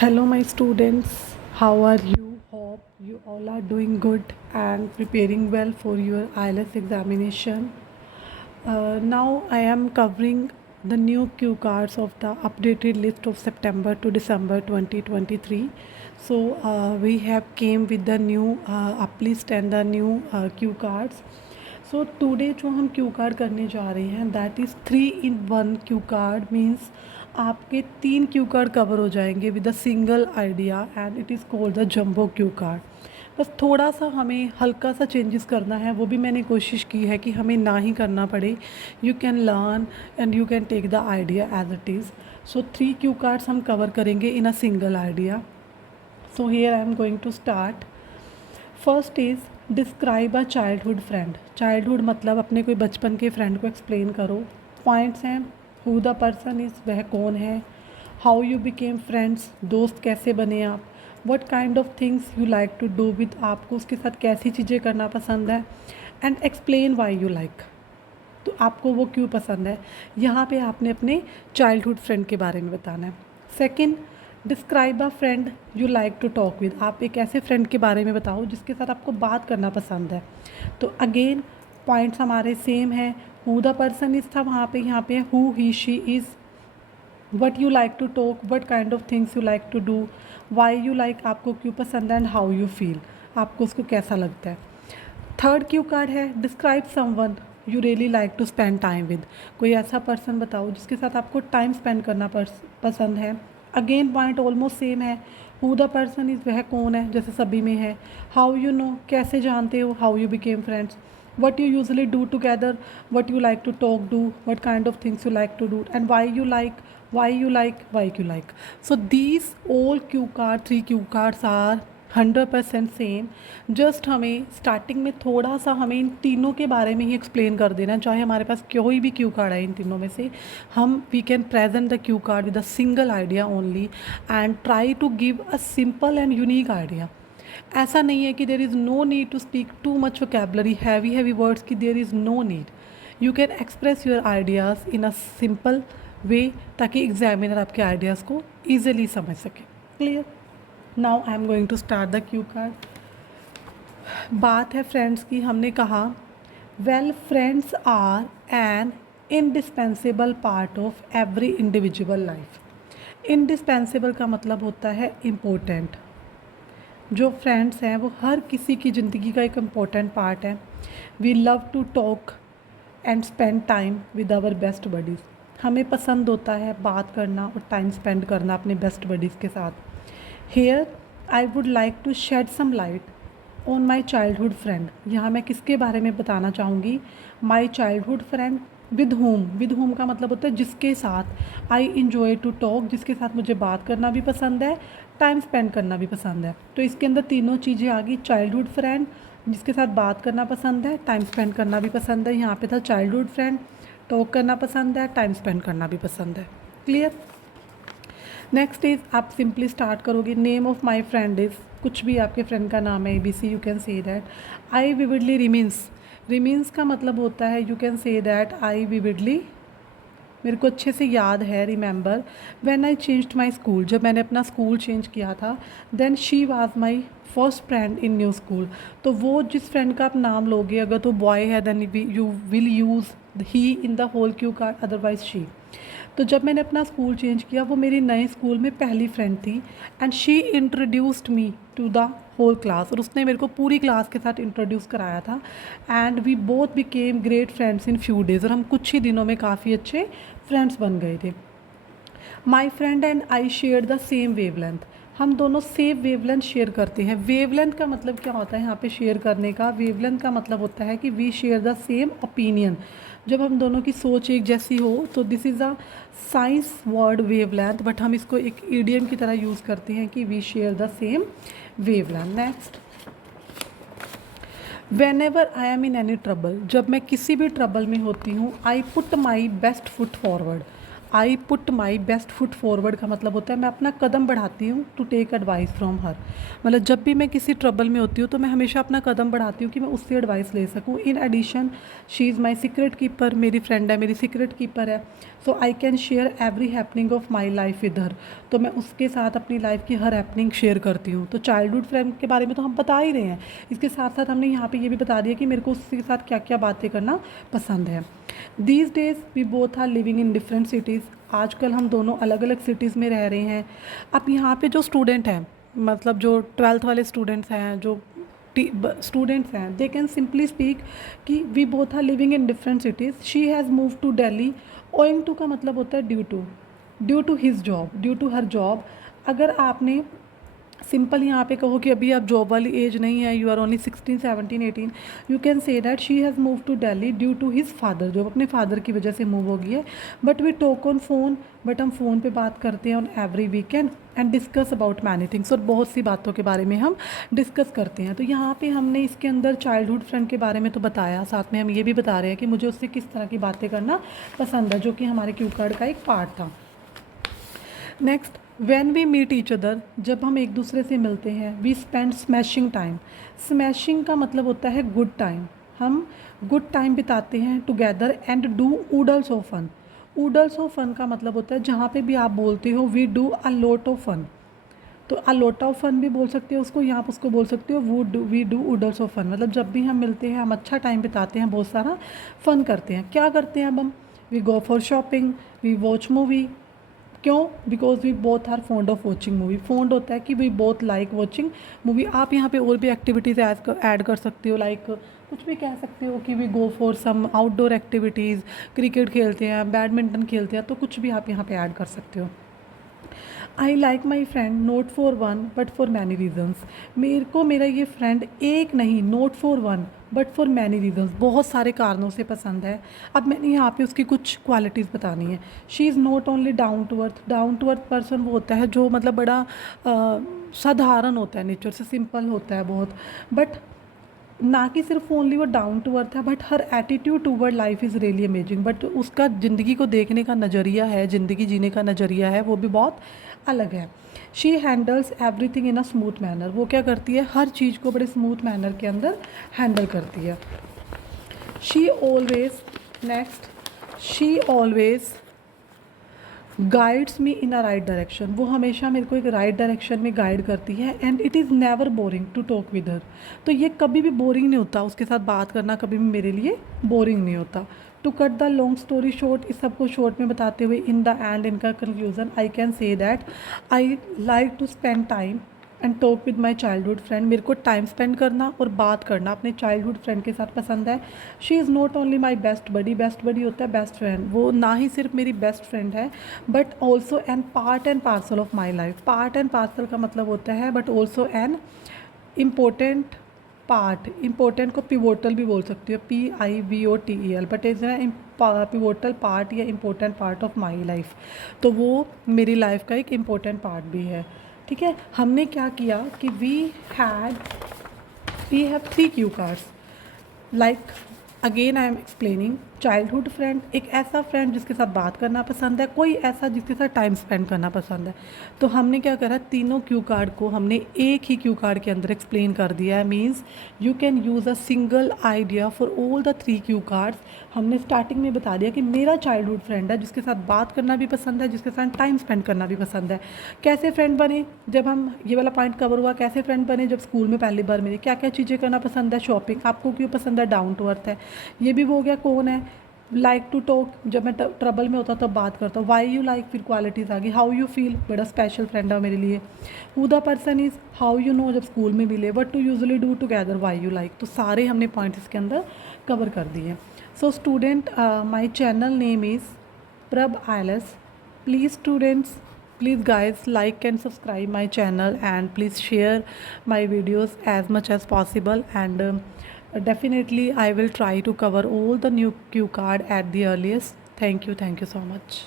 Hello, my students. How are you? Hope you all are doing good and preparing well for your IELTS examination. Now, I am covering the new cue cards of the updated list of September to December 2023. So, we have came with the new up list and the new cue cards. So today जो हम Q card करने जा रहे हैं that is 3 in 1 Q card means आपके 3 Q card cover हो जाएंगे with a single idea and it is called the jumbo Q card. बस थोड़ा सा हमें हल्का सा चेंजेस करना है, वो भी मैंने कोशिश की है कि हमें ना ही करना पड़े। You can learn and you can take the idea as it is. So 3 cue cards हम कवर करेंगे in a single idea. So here I am going to start. First is describe a childhood friend. Childhood मतलब अपने कोई बचपन के friend को explain करो। Points हैं, हु द पर्सन इज़, वह कौन है। हाउ यू बिकेम फ्रेंड्स, दोस्त कैसे बने आप। What kind of things you like to do with, आपको उसके साथ कैसी चीज़ें करना पसंद है। And explain why you like, तो आपको वो क्यों पसंद है। यहाँ पे आपने अपने चाइल्डहुड फ्रेंड के बारे में बताना है। Second, describe a friend you like to talk with. आप एक ऐसे फ्रेंड के बारे में बताओ जिसके साथ आपको बात करना पसंद है। तो अगेन पॉइंट्स हमारे सेम हैं। हु द पर्सन इज़ था वहाँ पे, यहाँ पे who he she is. What you like to talk, what kind of things you like to do, why you like, आपको क्यों पसंद है, एंड हाउ यू फील, आपको उसको कैसा लगता है। थर्ड क्यू कार्ड है describe someone you really like to spend time with. कोई ऐसा पर्सन बताओ जिसके साथ आपको टाइम स्पेंड करना पसंद है। अगेन पॉइंट ऑलमोस्ट सेम है। हु द पर्सन इज़, वह कौन है, जैसे सभी में है। हाउ यू नो, कैसे जानते हो, how you became friends. What you usually do together, what you like to talk do, what kind of things you like to do, and why you like, why you like. So these all cue card 3 cue cards are 100% same. Just हमें starting में थोड़ा सा हमें इन तीनों के बारे में ही explain कर देना, चाहे हमारे पास कोई भी क्यू कार्ड है इन तीनों में से, हम we can present the cue card with a single idea only and try to give a simple and unique idea. ऐसा नहीं है कि there is no need to speak too much vocabulary, heavy words की there is no need. You can express your ideas in a simple way ताकि examiner आपके ideas को easily समझ सके। Clear. Now I am going to start the cue card. बात है friends की, हमने कहा well friends are an indispensable part of every individual life. Indispensable का मतलब होता है इम्पोर्टेंट। जो फ्रेंड्स हैं वो हर किसी की ज़िंदगी का एक इम्पोर्टेंट पार्ट है। We love to talk and spend time with our best buddies. हमें पसंद होता है बात करना और टाइम स्पेंड करना अपने बेस्ट बडीज़ के साथ। Here I would like to shed some light on my childhood friend. यहाँ मैं किसके बारे में बताना चाहूँगी, my childhood friend with whom का मतलब होता है जिसके साथ आई इंजॉय टू टॉक, जिसके साथ मुझे बात करना भी पसंद है, टाइम स्पेंड करना भी पसंद है। तो इसके अंदर तीनों चीज़ें आ गई, चाइल्डहुड फ्रेंड जिसके साथ बात करना पसंद है, टाइम स्पेंड करना भी पसंद है। यहाँ पे था चाइल्डहुड फ्रेंड, टॉक करना पसंद है, टाइम स्पेंड करना भी पसंद है। क्लियर। नेक्स्ट इज़ आप सिंपली स्टार्ट करोगे, name of my friend is, कुछ भी आपके फ्रेंड का नाम है ABC, you can say that. I vividly reminisce का मतलब होता है you can say that I vividly, मेरे को अच्छे से याद है, remember when I changed my school, जब मैंने अपना स्कूल चेंज किया था। Then she was my first friend in new school. तो वो जिस फ्रेंड का आप नाम लोगे, अगर तो बॉय है then you will use he in the whole cue card, otherwise she. तो जब मैंने अपना स्कूल चेंज किया, वो मेरी नए स्कूल में पहली फ्रेंड थी and she introduced me to the whole class, और उसने मेरे को पूरी क्लास के साथ इंट्रोड्यूस कराया था। And we both became great friends in few days, और हम कुछ ही दिनों में काफ़ी अच्छे फ्रेंड्स बन गए थे। My friend and I share the same wavelength, हम दोनों सेम वेवलेंथ शेयर करते हैं। वेवलेंथ का मतलब क्या होता है यहाँ पे शेयर करने का, वेवलेंथ का मतलब होता है कि we share the same opinion, जब हम दोनों की सोच एक जैसी हो। तो this is a science word wavelength, but हम इसको एक ईडियम की तरह यूज़ करते हैं कि we share the same wavelength. Next, whenever I am in any trouble, जब मैं किसी भी ट्रबल में होती हूँ, I put my best foot forward, I put my best foot forward का मतलब होता है मैं अपना कदम बढ़ाती हूँ to take advice from her. मतलब जब भी मैं किसी ट्रबल में होती हूँ तो मैं हमेशा अपना कदम बढ़ाती हूँ कि मैं उससे एडवाइस ले सकूँ। In addition she is my secret keeper, मेरी फ्रेंड है, मेरी सीक्रेट कीपर है। So I can share every happening of my life with her. तो मैं उसके साथ अपनी लाइफ की हर हैपनिंग शेयर करती हूँ। तो चाइल्डहुड फ्रेंड के बारे में तो हम बता ही रहे हैं, इसके साथ साथ हमने यहाँ पे ये भी बता दिया कि मेरे को उसके साथ क्या क्या बातें करना पसंद है। These days we both are living in different cities. आजकल हम दोनों अलग अलग सिटीज़ में रह रहे हैं। अब यहाँ पे जो स्टूडेंट हैं, मतलब जो 12th वाले स्टूडेंट्स हैं, जो स्टूडेंट्स हैं, दे कैन सिंपली स्पीक कि we both are living in different cities. She has move to Delhi. Owing to का मतलब होता है due to his job, due to her job. अगर आपने सिंपल यहाँ पे कहो कि अभी आप जॉब वाली एज नहीं है, you are only 16, 17, 18, you can say that she has move to Delhi due to his father, जो अपने फादर की वजह से मूव हो गई है। But we talk on phone, but हम फ़ोन पे बात करते हैं on every weekend and discuss about many things, और बहुत सी बातों के बारे में हम डिस्कस करते हैं। तो यहाँ पे हमने इसके अंदर चाइल्डहुड फ्रेंड के बारे में तो बताया, साथ में हम ये भी बता रहे हैं कि मुझे उससे किस तरह की बातें करना पसंद है, जो कि हमारे क्यू कार्ड का एक पार्ट था। Next, when we meet each other, जब हम एक दूसरे से मिलते हैं, we spend smashing time. Smashing का मतलब होता है गुड टाइम। हम गुड टाइम बिताते हैं together and do oodles of fun. Oodles of fun का मतलब होता है जहाँ पे भी आप बोलते हो we do a lot of fun, तो अ लॉट ऑफ फन भी बोल सकते हो उसको, यहाँ पर उसको बोल सकते हो we do oodles of fun. मतलब जब भी हम मिलते हैं हम अच्छा टाइम बिताते हैं, बहुत सारा फ़न करते हैं। क्या करते हैं अब हम? We go for shopping, we watch movie. क्यों? Because we both are fond of watching movie. Fond होता है कि we both like watching movie. आप यहाँ पे और भी एक्टिविटीज़ ऐड कर सकते हो, लाइक कुछ भी कह सकते हो कि we go for some outdoor activities, cricket खेलते हैं, बैडमिंटन खेलते हैं, तो कुछ भी आप यहाँ पे ऐड कर सकते हो। I like my friend not for one but for many reasons. मेरे को मेरा ये फ्रेंड एक नहीं, not for one but for many reasons, बहुत सारे कारणों से पसंद है। अब मैंने यहाँ पे उसकी कुछ क्वालिटीज़ बतानी है। She is not only down to earth person वो होता है जो मतलब बड़ा साधारण होता है, नेचर से सिंपल होता है बहुत, बट ना कि सिर्फ ओनली वो डाउन टू अर्थ है, but her attitude toward life is really amazing. But उसका ज़िंदगी को देखने का नज़रिया है, ज़िंदगी जीने का नज़रिया है, वो भी बहुत अलग है। She handles everything in a smooth manner. वो क्या करती है? हर चीज़ को बड़े स्मूथ मैनर के अंदर हैंडल करती है। She always she always guides me in a right direction. वो हमेशा मेरे को एक राइट डायरेक्शन में गाइड करती है। And it is never boring to talk with her. तो ये कभी भी बोरिंग नहीं होता, उसके साथ बात करना कभी भी मेरे लिए बोरिंग नहीं होता। To cut the long story short, इस सबको शॉर्ट में बताते हुए इन द एंड इनका conclusion I can say that I like to spend time and talk with my childhood friend. मेरे को टाइम स्पेंड करना और बात करना अपने चाइल्डहुड फ्रेंड के साथ पसंद है। She is not only my best buddy होता है बेस्ट फ्रेंड। वो ना ही सिर्फ मेरी बेस्ट फ्रेंड है but also an part and parcel of my life. Part and parcel का मतलब होता है but also an important part. Important को पिवोटल भी बोल सकती हो, PIVOTEL, but is an pivotal part या important part of my life. तो वो मेरी लाइफ का एक इम्पोर्टेंट पार्ट भी है। ठीक है, हमने क्या किया कि we have 3 cue cards. Like again I am explaining, childhood friend एक ऐसा फ्रेंड जिसके साथ बात करना पसंद है, कोई ऐसा जिसके साथ टाइम स्पेंड करना पसंद है। तो हमने क्या करा, तीनों क्यू कार्ड को हमने एक ही क्यू कार्ड के अंदर एक्सप्लेन कर दिया है। Means you can use a single idea for all the 3 cue cards. हमने स्टार्टिंग में बता दिया कि मेरा चाइल्डहुड फ्रेंड है जिसके साथ बात करना भी पसंद है, जिसके साथ टाइम स्पेंड करना भी पसंद है। कैसे फ्रेंड बने? जब हम ये वाला पॉइंट कवर हुआ, कैसे फ्रेंड बने? जब स्कूल में पहली बार मिले। क्या क्या चीज़ें करना पसंद है? शॉपिंग। आपको क्यों पसंद है? डाउन टू अर्थ है। ये भी हो गया। कौन है? लाइक टू टॉक, जब मैं ट्रबल में होता तब बात करता हूँ। वाई यू लाइक, फिर क्वालिटीज़ आ गई। हाउ यू फील, बड़ा स्पेशल फ्रेंड है मेरे लिए। Who the person is, how you know, जब स्कूल में मिले। What to usually do together, why you like. तो सारे हमने पॉइंट्स इसके अंदर कवर कर दिए। So student, my channel name is Prabh IELTS. Please students, please guys, like and subscribe my channel and please share my videos as much as possible, and definitely I will try to cover all the new cue card at the earliest. Thank you so much.